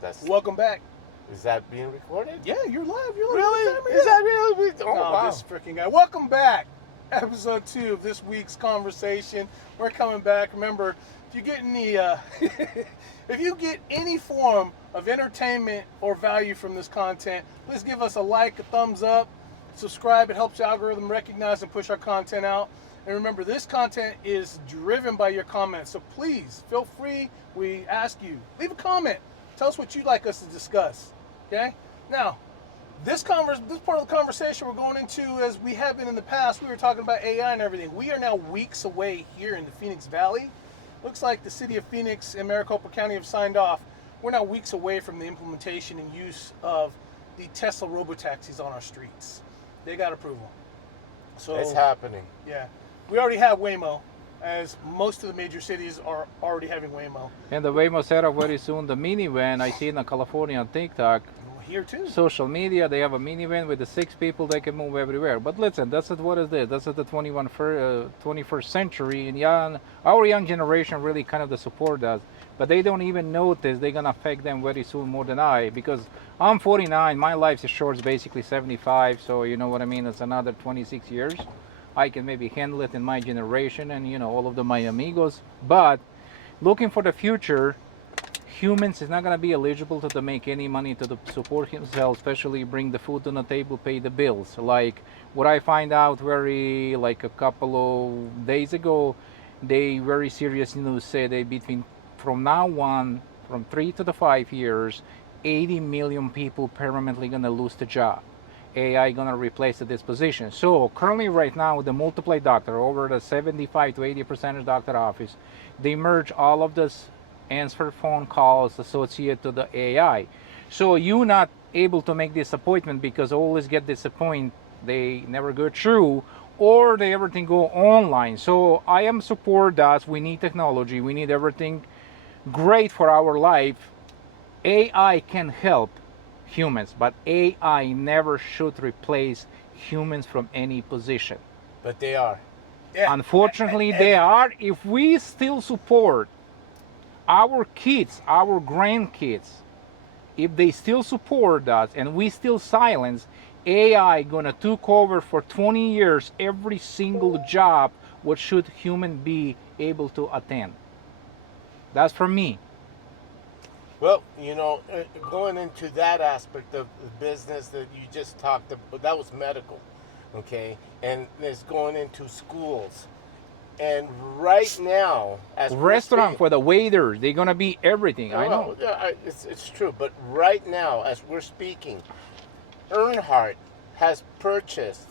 That's Welcome back. Is that being recorded? Yeah, you're live. You're live. Really? Is that really? Oh, wow. This freaking guy. Welcome back. Episode 2 of this week's conversation. We're coming back. Remember, if you get any, if you get any form of entertainment or value from this content, please give us a like, a thumbs up, subscribe. It helps the algorithm recognize and push our content out. And remember, this content is driven by your comments. So please feel free. We ask you, leave a comment. Tell us what you'd like us to discuss. Okay? Now, this part of the conversation we're going into, as we have been in the past, we were talking about AI and everything. We are now weeks away here in the Phoenix Valley. Looks like the city of Phoenix and Maricopa County have signed off. We're now weeks away from the implementation and use of the Tesla robotaxis on our streets. They got approval. So it's happening. Yeah. We already have Waymo, as most of the major cities are already having Waymo. And the Waymo set up very soon the minivan. I see in California on TikTok. Here too. Social media, they have a minivan with the 6 people. They can move everywhere. But listen, that's what is this? This is the 21st century, and our young generation really kind of the support us. But they don't even notice they're gonna affect them very soon more than I, because I'm 49. My life is short, basically 75. So you know what I mean. It's another 26 years. I can maybe handle it in my generation, and all of my amigos. But looking for the future, humans is not going to be eligible to make any money to support himself, especially bring the food on the table, pay the bills. Like what I find out like a couple of days ago, they very serious news say they from now on, from 3 to 5 years, 80 million people permanently going to lose the job. AI going to replace this position. So currently right now, the multiply doctor, over the 75 to 80% of doctor office, they merge all of this answer phone calls associated to the AI. So you're not able to make this appointment because always get disappointed. They never go through, or they everything go online. So I am support that we need technology. We need everything great for our life. AI can help humans, but AI never should replace humans from any position. But they are. Yeah. Unfortunately, they are. If we still support our kids, our grandkids, if they still support us and we still silence, AI gonna take over for 20 years every single job what should human be able to attend. That's for me. Well, going into that aspect of the business that you just talked about, that was medical, okay? And it's going into schools. And right now, as restaurant for the waiters, they're gonna be everything. I know. Yeah, it's true. But right now, as we're speaking, Earnhardt has purchased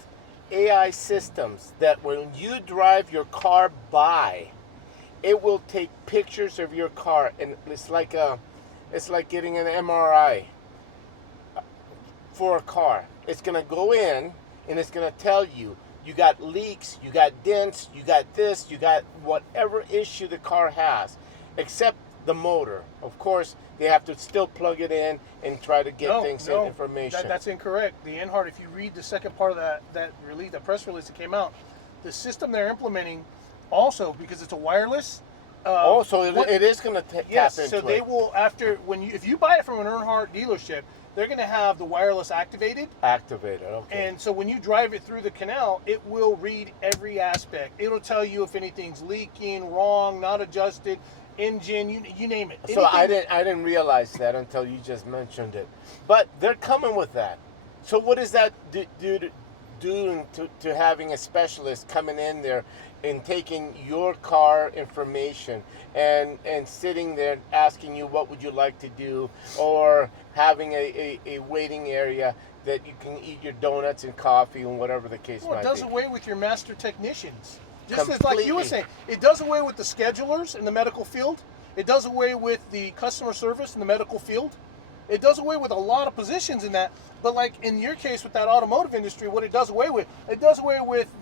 AI systems that when you drive your car by, it will take pictures of your car, and it's like getting an MRI for a car. It's gonna go in and it's gonna tell you. You got leaks, you got dents, you got this, you got whatever issue the car has, except the motor. Of course, they have to still plug it in and try to get information. That's incorrect. The Earnhardt, if you read the second part of that release, that press release that came out, the system they're implementing also, because it's a wireless. It is going to tap into it. Yes, so they will, if you buy it from an Earnhardt dealership, they're going to have the wireless activated. Okay. And so when you drive it through the canal, it will read every aspect. It'll tell you if anything's leaking, wrong, not adjusted, engine, you name it. So I didn't realize that until you just mentioned it. But they're coming with that. So what does that do to having a specialist coming in there and taking your car information and sitting there asking you what would you like to do, or having a waiting area that you can eat your donuts and coffee and whatever the case might be? Well, it does away with your master technicians. Just as like you were saying, it does away with the schedulers in the medical field. It does away with the customer service in the medical field. It does away with a lot of positions in that. But like in your case with that automotive industry, what it does away with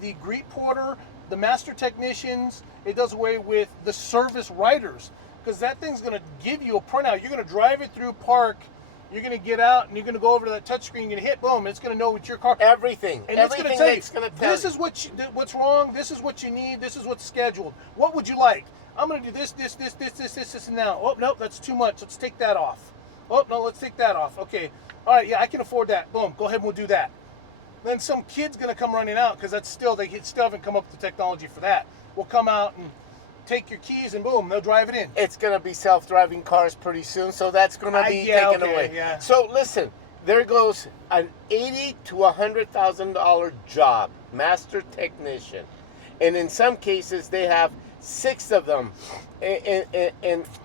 the greet porter, the master technicians. It does away with the service writers, because that thing's going to give you a printout. You're going to drive it through park. You're going to get out and you're going to go over to that touchscreen. You're going to hit boom. It's going to know what your car. Everything. And everything it's going to tell you, this is what's wrong. This is what you need. This is what's scheduled. What would you like? I'm going to do this, and now. Oh, nope, that's too much. Let's take that off. Oh, no, let's take that off. Okay. All right, yeah, I can afford that. Boom, go ahead and we'll do that. Then some kid's going to come running out because they still haven't come up with the technology for that. We'll come out and take your keys and boom, they'll drive it in. It's going to be self-driving cars pretty soon, so that's going to be taken away. Yeah. So listen, there goes an $80,000 to $100,000 job, master technician, and in some cases they have 6 of them in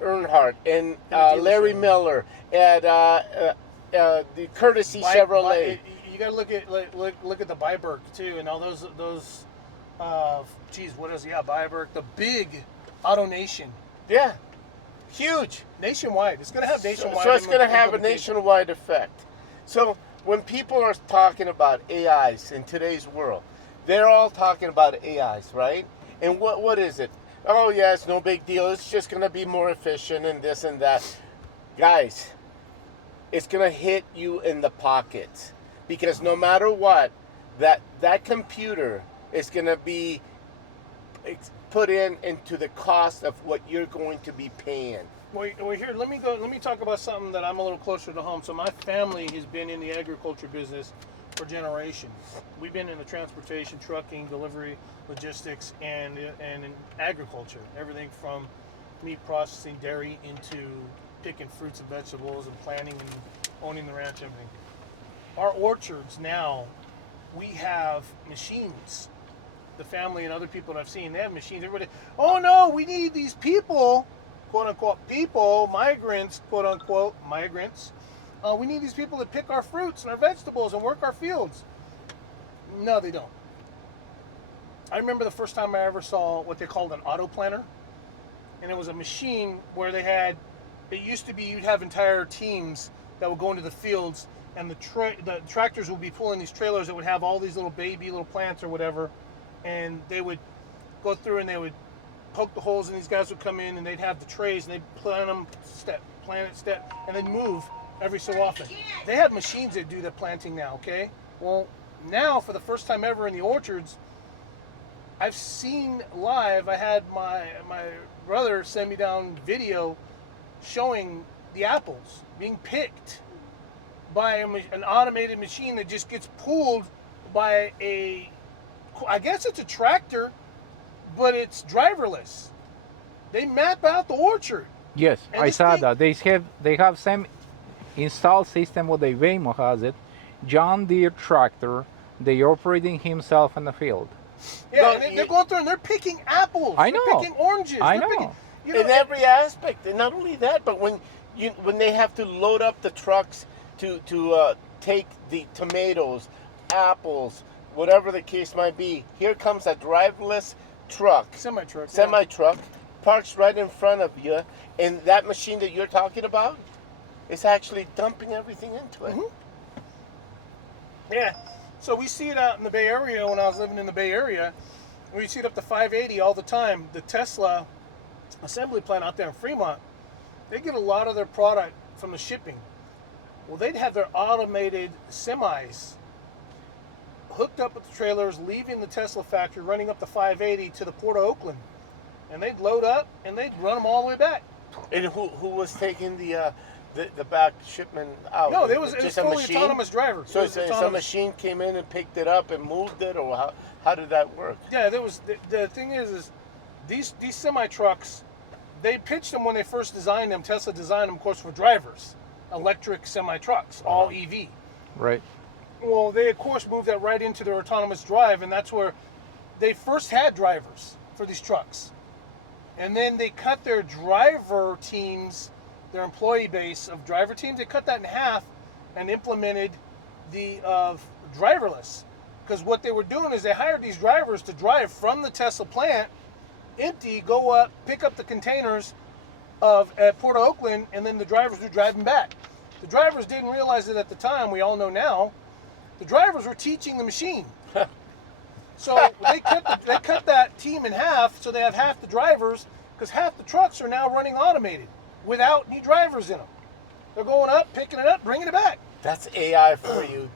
Earnhardt and Larry Miller and the Courtesy Chevrolet. You got to look at the Byberg too, and all those what is Byberg, the big AutoNation. Yeah, huge. Nationwide. It's going to have nationwide. So it's going to have a nationwide effect. So when people are talking about AIs in today's world, they're all talking about AIs, right? And what is it? Oh yeah, it's no big deal. It's just going to be more efficient and this and that. Guys, it's going to hit you in the pocket. Because no matter what, that computer is going to be put into the cost of what you're going to be paying. Well, here, let me talk about something that I'm a little closer to home. So my family has been in the agriculture business for generations. We've been in the transportation, trucking, delivery, logistics, and in agriculture. Everything from meat processing, dairy, into picking fruits and vegetables and planting and owning the ranch, everything. Our orchards now, we have machines. The family and other people that I've seen, they have machines. Everybody, oh no, we need these people, quote unquote people, migrants, quote unquote migrants. We need these people to pick our fruits and our vegetables and work our fields. No, they don't. I remember the first time I ever saw what they called an auto planter, and it was a machine where it used to be you'd have entire teams that would go into the fields, and the tractors would be pulling these trailers that would have all these little plants or whatever, and they would go through and they would poke the holes, and these guys would come in and they'd have the trays and they'd plant them step, and then move every so often. They had machines that do the planting now, okay? Well, now for the first time ever in the orchards, I've seen live, I had my brother send me down video showing the apples being picked by an automated machine that just gets pulled by I guess it's a tractor, but it's driverless. They map out the orchard. Yes, And I this saw thing- that. They have some installed system what the Waymo has it. John Deere tractor, they operating himself in the field. Yeah, No, and they're going through and they're picking apples. I They're know. picking oranges. I they're know. Picking, In every aspect, and not only that, but when they have to load up the trucks to take the tomatoes, apples, whatever the case might be, here comes a driverless truck, semi-truck, parks right in front of you, and that machine that you're talking about is actually dumping everything into it. Mhm. Yeah. So we see it out in the Bay Area. When I was living in the Bay Area, we see it up to 580 all the time. The Tesla assembly plant out there in Fremont, they get a lot of their product from the shipping. Well, they'd have their automated semis hooked up with the trailers, leaving the Tesla factory, running up the 580 to the Port of Oakland, and they'd load up and they'd run them all the way back. And who was taking the back shipment out? No, it was just fully a machine? autonomous driver. So It was it's a autonomous. machine came in and picked it up and moved it, or how did that work? Yeah, there was the thing is these semi trucks, they pitched them when they first designed them. Tesla designed them, of course, for drivers, electric semi trucks, all EV. Right. Well, they of course moved that right into their autonomous drive, and that's where they first had drivers for these trucks, and then they cut their driver teams, their employee base of driver teams. They cut that in half and implemented the driverless. Because what they were doing is they hired these drivers to drive from the Tesla plant, empty, go up, pick up the containers at Port of Oakland, and then the drivers were driving back. The drivers didn't realize it at the time. We all know now. The drivers were teaching the machine. So they cut that team in half, so they have half the drivers, because half the trucks are now running automated without any drivers in them. They're going up, picking it up, bringing it back. That's AI for you.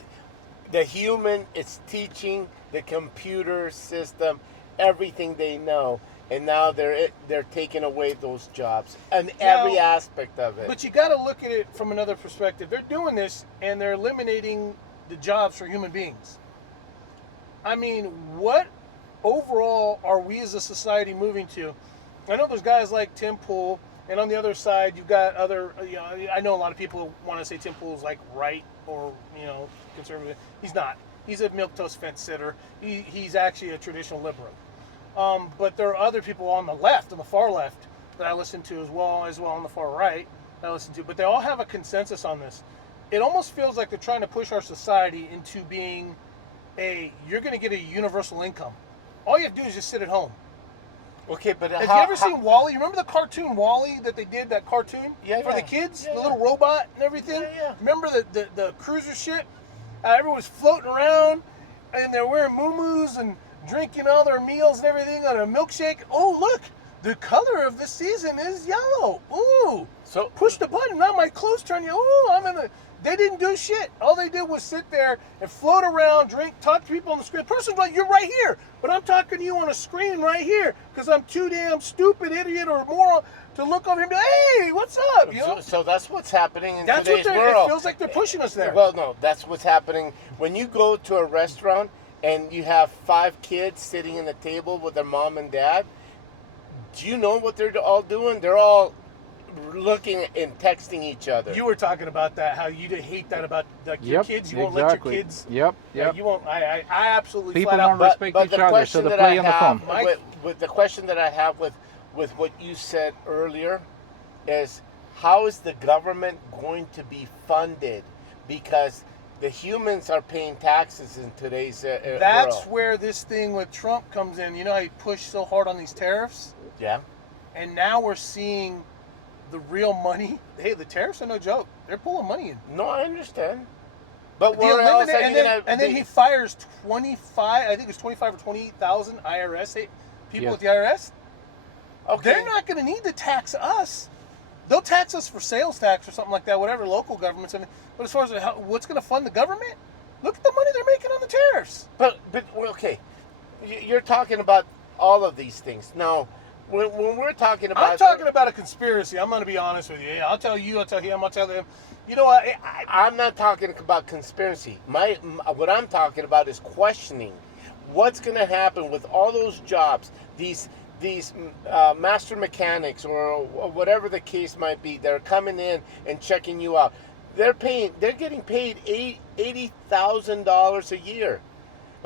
The human is teaching the computer system everything they know. and now they're taking away those jobs and every aspect of it. But you got to look at it from another perspective. They're doing this and they're eliminating the jobs for human beings. I mean, what overall are we as a society moving to? I know there's guys like Tim Pool, and on the other side, you've got other, I know a lot of people want to say Tim Pool's like right or, conservative. He's not. He's a milquetoast fence sitter. He's actually a traditional liberal. But there are other people on the left, on the far left, that I listen to as well on the far right that I listen to. But they all have a consensus on this. It almost feels like they're trying to push our society into being you're going to get a universal income. All you have to do is just sit at home. Okay, but have you ever seen Wall-E? You remember the cartoon Wall-E that they did, that cartoon for the kids? The little robot and everything? Yeah. Remember the cruiser ship? Everyone's floating around and they're wearing muumuus and drinking all their meals and everything on a milkshake. Oh, look, the color of this season is yellow. Ooh. So push the button. Now my clothes turn yellow. Ooh, They didn't do shit. All they did was sit there and float around, drink, talk to people on the screen. The person's like, you're right here, but I'm talking to you on a screen right here because I'm too damn stupid, idiot, or moron to look over and be like, hey, what's up? So that's what's happening in today's world. It feels like they're pushing us there. Well, no, that's what's happening. When you go to a restaurant and you have 5 kids sitting in the table with their mom and dad, do you know what they're all doing? They're all looking and texting each other. You were talking about that, how you hate that about your kids. You won't let your kids. Yep. You won't. I absolutely People flat out. don't respect each other, so they play on the phone. With the question that I have with what you said earlier is, how is the government going to be funded? Because the humans are paying taxes in today's That's world. where this thing with Trump comes in. You know how he pushed so hard on these tariffs? Yeah. And now we're seeing the real money. Hey, the tariffs are no joke. They're pulling money in. No, I understand. But where else are you going to... And then he fires 25, I think it's 25 or 28,000 IRS people at the IRS. Okay. They're not going to need to tax us. They'll tax us for sales tax or something like that, whatever local governments. But as far as what's going to fund the government, look at the money they're making on the tariffs. But okay, you're talking about all of these things. Now, when we're talking about... I'm talking about a conspiracy. I'm going to be honest with you. I'll tell you, I'll tell him, I'll tell him. You know what? I'm not talking about conspiracy. What I'm talking about is questioning what's going to happen with all those jobs, these master mechanics or whatever the case might be. They're coming in and checking you out. They're getting paid $80,000 a year.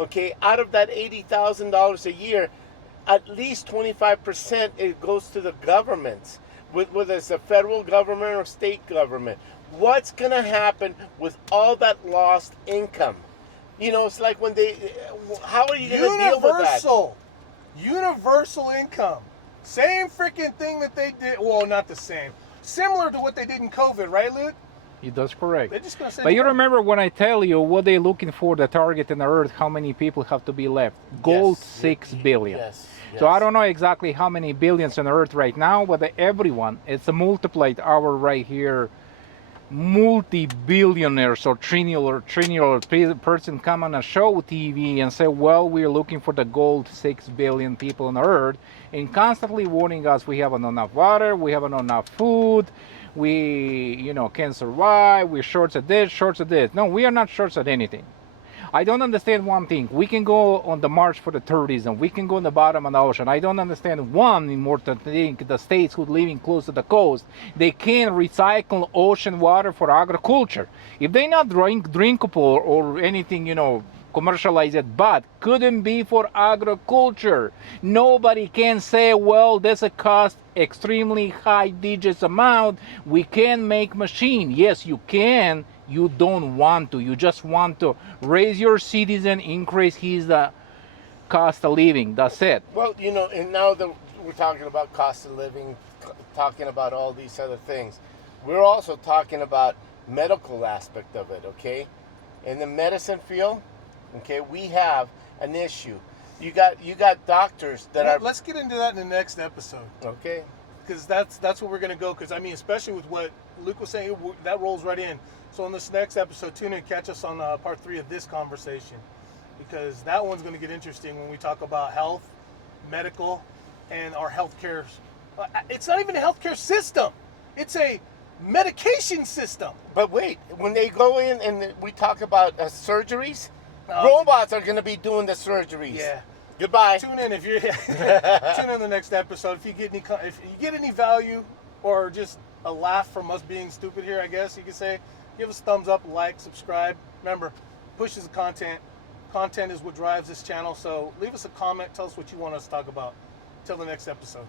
Okay, out of that $80,000 a year, at least 25% it goes to the governments, whether it's the federal government or state government. What's going to happen with all that lost income? It's like when how are you going to deal with that? Universal income. Same freaking thing that they did. Well, not the same. Similar to what they did in COVID, right, Luke? That's correct. They're just going to say. But you remember when I tell you what they're looking for, the target in the earth, how many people have to be left? Gold, 6 billion. Yes. So I don't know exactly how many billions on earth right now, but everyone, it's a multiplied hour right here. Multi-billionaires or trillion person come on a show TV and say, well, we're looking for the gold 6 billion people on earth, and constantly warning us we haven't enough water, we haven't enough food, we can't survive, we're shorts at this, shorts at this. No, we are not shorts at anything. I don't understand one thing. We can go on the march for the tourism. We can go on the bottom of the ocean. I don't understand one important thing. The states who living close to the coast, they can recycle ocean water for agriculture. If they not drinkable or anything, commercialize it, but couldn't be for agriculture. Nobody can say, well, this a cost extremely high digits amount. We can make machine. Yes, you can. You don't want to. You just want to raise your citizen, increase his cost of living. That's it. Well, and now that we're talking about cost of living, talking about all these other things, we're also talking about medical aspect of it, okay? In the medicine field, okay, we have an issue. You got doctors that are... Let's get into that in the next episode. Okay. Because that's where we're going to go. Because, especially with what Luke was saying, that rolls right in. So in this next episode, tune in and catch us on part 3 of this conversation. Because that one's going to get interesting when we talk about health, medical, and our healthcare. It's not even a healthcare system. It's a medication system. But wait, when they go in and we talk about surgeries, No. robots are going to be doing the surgeries. Yeah. Goodbye. Tune in if you're tune in the next episode. If you get any value or just a laugh from us being stupid here, I guess you could say, give us a thumbs up, like, subscribe. Remember, pushes the content. Content is what drives this channel. So leave us a comment. Tell us what you want us to talk about. Till the next episode.